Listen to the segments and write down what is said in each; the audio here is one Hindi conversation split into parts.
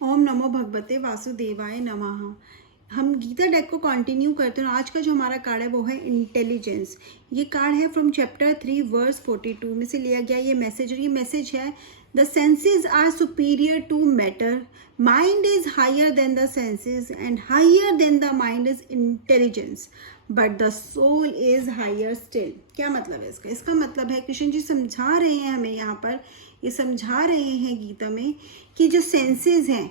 ओम नमो भगवते वासुदेवाय नमः। हम गीता डेक को कंटिन्यू करते हैं। आज का जो हमारा कार्ड है वो है इंटेलिजेंस। ये कार्ड है फ्रॉम चैप्टर 3 वर्स 42 में से लिया गया ये मैसेज। और ये मैसेज है the senses are superior to matter, mind is higher than the senses and higher than the mind is intelligence, but the soul is higher still. क्या मतलब है इसका? इसका मतलब है कृष्ण जी समझा रहे हैं हमें, यहाँ पर ये समझा रहे हैं गीता में कि जो सेंसेस हैं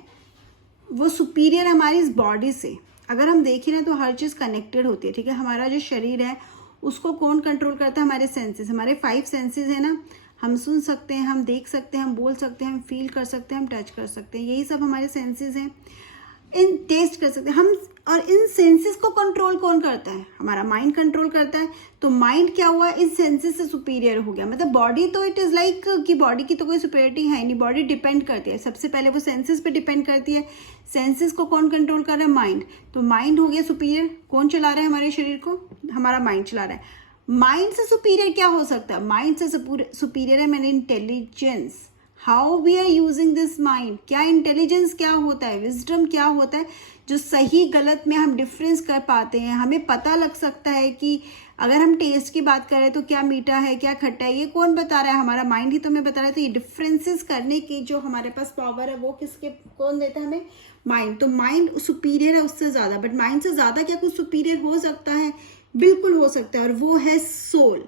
वो सुपीरियर हमारी इस बॉडी से। अगर हम देखें ना तो हर चीज़ कनेक्टेड होती है, ठीक है। हमारा जो शरीर है उसको कौन कंट्रोल करता है? हमारे सेंसेस। हमारे 5 सेंसेस है ना, हम सुन सकते हैं, हम देख सकते हैं, हम बोल सकते हैं, हम फील कर सकते हैं, हम टच कर सकते हैं, यही सब हमारे सेंसेस हैं। इन टेस्ट कर सकते हैं हम। और इन सेंसेस को कंट्रोल कौन करता है? हमारा माइंड कंट्रोल करता है। तो माइंड क्या हुआ? इन सेंसेस से सुपीरियर हो गया। मतलब बॉडी तो इट इज़ लाइक कि बॉडी की तो कोई सुपीरियरिटी है नहीं, बॉडी डिपेंड करती है। सबसे पहले वो सेंसेस पे डिपेंड करती है। सेंसेस को कौन कंट्रोल कर रहा है? माइंड। तो माइंड हो गया सुपीरियर। कौन चला रहा है हमारे शरीर को? हमारा माइंड चला रहा है। माइंड से सुपीरियर क्या हो सकता है? माइंड से सुपीरियर है मैंने intelligence. How we are using this mind. क्या इंटेलिजेंस क्या होता है? विजडम क्या होता है? जो सही गलत में हम डिफरेंस कर पाते हैं। हमें पता लग सकता है कि अगर हम टेस्ट की बात करें तो क्या मीठा है क्या खट्टा है, ये कौन बता रहा है? हमारा माइंड ही तो हमें बता रहा है। तो ये डिफरेंसेस करने की जो हमारे पास पावर है वो किसके कौन देता है? हमें माइंड। तो माइंड सुपीरियर है उससे ज़्यादा। बट माइंड से ज़्यादा क्या कुछ सुपीरियर हो सकता है? बिल्कुल हो सकता है। और वो है सोल।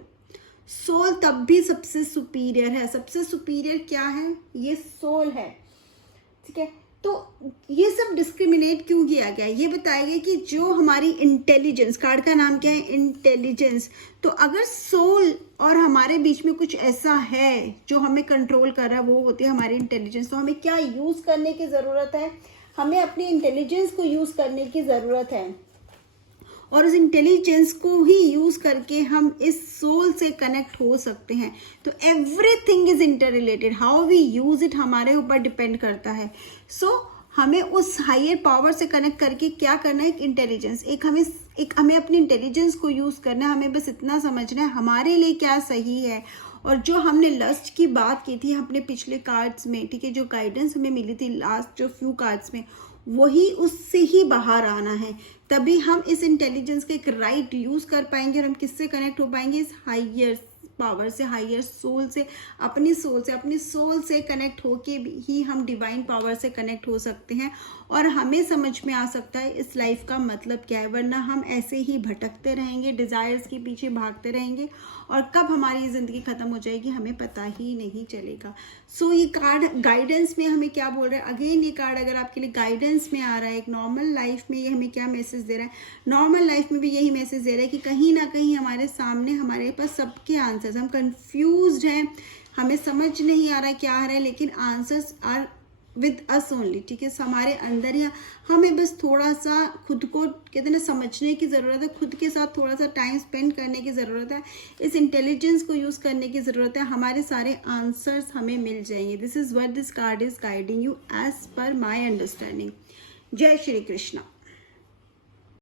सोल तब भी सबसे सुपीरियर है। सबसे सुपीरियर क्या है? ये सोल है, ठीक है। तो ये सब डिस्क्रिमिनेट क्यों किया गया? ये बताया गया कि जो हमारी इंटेलिजेंस, कार्ड का नाम क्या है? इंटेलिजेंस। तो अगर सोल और हमारे बीच में कुछ ऐसा है जो हमें कंट्रोल कर रहा है, वो होती है हमारी इंटेलिजेंस। तो हमें क्या यूज करने की जरूरत है? हमें अपनी इंटेलिजेंस को यूज करने की जरूरत है। और उस इंटेलिजेंस को ही यूज करके हम इस सोल से कनेक्ट हो सकते हैं। तो everything is interrelated. How we use it हमारे ऊपर डिपेंड करता है। सो हमें उस हायर पावर से कनेक्ट करके क्या करना है? एक इंटेलिजेंस। हमें अपनी इंटेलिजेंस को यूज करना है। हमें बस इतना समझना है हमारे लिए क्या सही है। और जो हमने लस्ट की बात की थी अपने पिछले कार्ड्स में, ठीक है, जो गाइडेंस हमें मिली थी लास्ट जो फ्यू कार्ड्स में, वही उससे ही बाहर आना है। तभी हम इस इंटेलिजेंस का एक राइट यूज कर पाएंगे। और हम किससे कनेक्ट हो पाएंगे? इस हायर पावर से, हायर सोल से, अपनी सोल से कनेक्ट होके ही हम डिवाइन पावर से कनेक्ट हो सकते हैं। और हमें समझ में आ सकता है इस लाइफ का मतलब क्या है। वरना हम ऐसे ही भटकते रहेंगे, डिजायर्स के पीछे भागते रहेंगे, और कब हमारी जिंदगी खत्म हो जाएगी हमें पता ही नहीं चलेगा। सो ये कार्ड गाइडेंस में हमें क्या बोल रहा है? अगेन ये कार्ड अगर आपके लिए गाइडेंस में आ रहा है, एक नॉर्मल लाइफ में ये हमें क्या मैसेज दे रहा है? नॉर्मल लाइफ में भी यही मैसेज दे रहा है कि कहीं ना कहीं हमारे सामने हमारे पास सबके आंसर्स, हम कंफ्यूज्ड हैं, हमें समझ नहीं आ रहा है क्या आ रहा है, लेकिन answers are with us only, ठीक है। हमारे अंदर ही हमें बस थोड़ा सा खुद को कहते हैं ना समझने की ज़रूरत है। खुद के साथ थोड़ा सा टाइम स्पेंड करने की ज़रूरत है। इस इंटेलिजेंस को यूज़ करने की ज़रूरत है। हमारे सारे आंसर्स हमें मिल जाएंगे। This is what this card is guiding you as per my understanding. जय श्री कृष्णा।